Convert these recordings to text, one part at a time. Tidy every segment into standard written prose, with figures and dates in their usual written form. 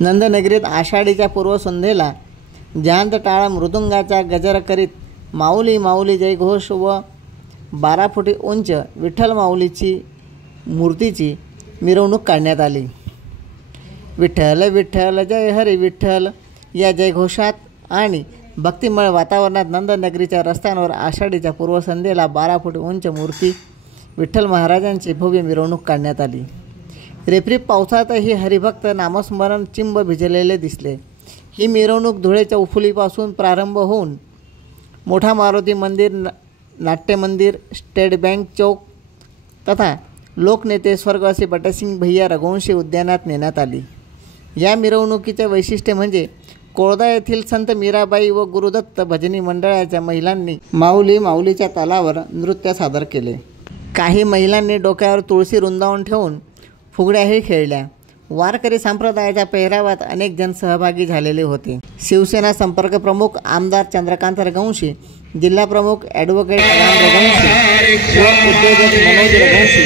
नंदनगरीत आषाढीच्या पूर्वसंध्येला जयंत टाळा मृदुंगाचा गजर करीत माऊली माऊली जयघोष व 12 फुटी उंच विठ्ठल माऊलीची मूर्तीची मिरवणूक काढण्यात आली। विठ्ठल विठ्ठल जय हरी विठ्ठल या जयघोषात आणि भक्तिमय वातावरणात नंदनगरीच्या रस्त्यांवर आषाढीच्या पूर्वसंध्येला 12 फूट उंच मूर्ती विठ्ठल महाराजांची भव्य मिरवणूक काढण्यात आली। रेपरिप पावसातही हरिभक्त नामस्मरण चिंब भिजलेले दिसले। ही मिरवणूक धुळेच्या उफुलीपासून प्रारंभ होऊन मोठा मारुती मंदिर, नाट्य मंदिर, स्टेट बँक चौक तथा लोकनेते स्वर्गवासी बटसिंग भैया रघुवंशी उद्यानात नेण्यात आली। या मिरवणुकीचे वैशिष्ट्य म्हणजे कोळदा येथील संत मीराबाई व गुरुदत्त भजनी मंडळाच्या महिलांनी माऊली माऊलीच्या तालावर नृत्य सादर केले। काही महिलांनी डोक्यावर तुळशी रुंदावून ठेवून फुगड्याही खेळल्या। वारकरी संप्रदायाच्या पेहरावात अनेक जण सहभागी झालेले होते। शिवसेना संपर्क प्रमुख आमदार चंद्रकांत रघुवंशी, जिल्हा प्रमुख ॲडव्होकेट राम रघुवंशी व उद्योजक मनोज रघुवंशी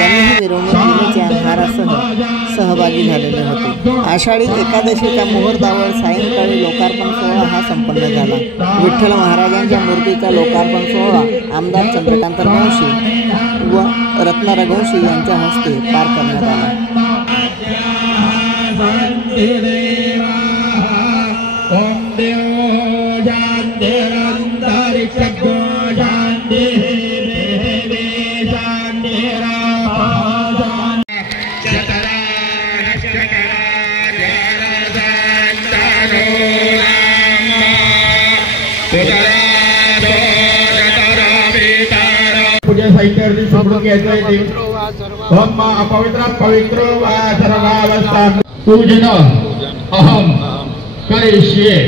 यांनीही मिरवणुकीच्या हारासह सहभागी झालेले होते। आषाढी एकादशीच्या मुहूर्तावर सायंकाळी लोकार्पण सोहळा हा संपन्न झाला। विठ्ठल महाराजांच्या मूर्तीचा लोकार्पण सोहळा आमदार चंद्रकांत रघुवंशी व रत्ना रघुवंशी यांच्या हस्ते पार करण्यात आला। पूजा साहित्यावरती समजून घ्यायचं आहे ते ओम अपवित्रात पवित्रो वा सर्वावस्था पूजन अहम करिष्ये।